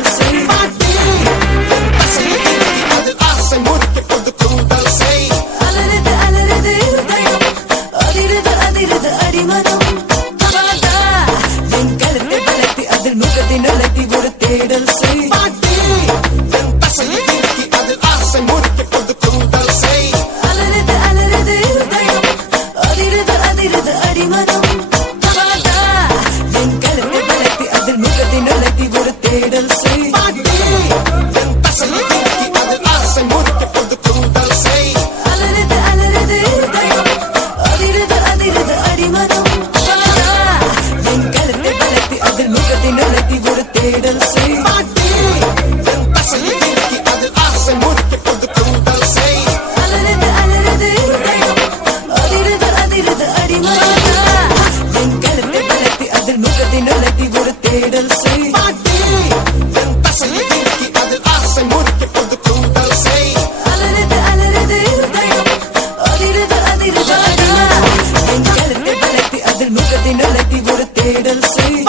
தேடல் செய் அதில் ஆசை முறுக்கி கொண்டு கூடல் செய் அலறுது அலறுது இருதயம் அதிருது அதிருது அடிமனம் என் கருத்தை வளர்த்தி அதில் முகத்தை நுழைத்தி ஒரு தேடல் செய் என் தசையை இறுக்கி அதில் ஆசை முறுக்கி கொண்டு கூடல் செய் அலறுது அலறுது இருதயம் அதிருது அதிருது அடிமனம் என் கருத்தை வளர்த்தி அதில் முகத்தை நுழைத்தி ஒரு தேடல் செய் என் தசையை இறுக்கி அதில் ஆசை முறுக்கி கொண்டு கூடல் செய் அலறுது அலறுது இருதயம் அதிருது அதிருது அடிமனம் என் கருத்தை வளர்த்தி அதில் முகத்தை நுழைத்தி ஒரு தேடல் செய் என் தசையை இறுக்கி அதில் ஆசை முறுக்கி கொண்டு கூடல் செய் அலறுது அலறுது இருதயம் அதிருது அதிருது அடிமனம் என் கருத்தை வளர்த்தி அதில் முகத்தை நுழைத்தி ஒரு தேடல் செய் என் தசையை இறுக்கி அதில் ஆசை முறுக்கி கொண்டு கூடல் செய் அலறுது அலறுது இருதயம் அதிருது அதிருது அடிமனம் என் கருத்தை வளர்த்தி அதில் முகத்தை நுழைத்தி ஒரு தேடல் செய்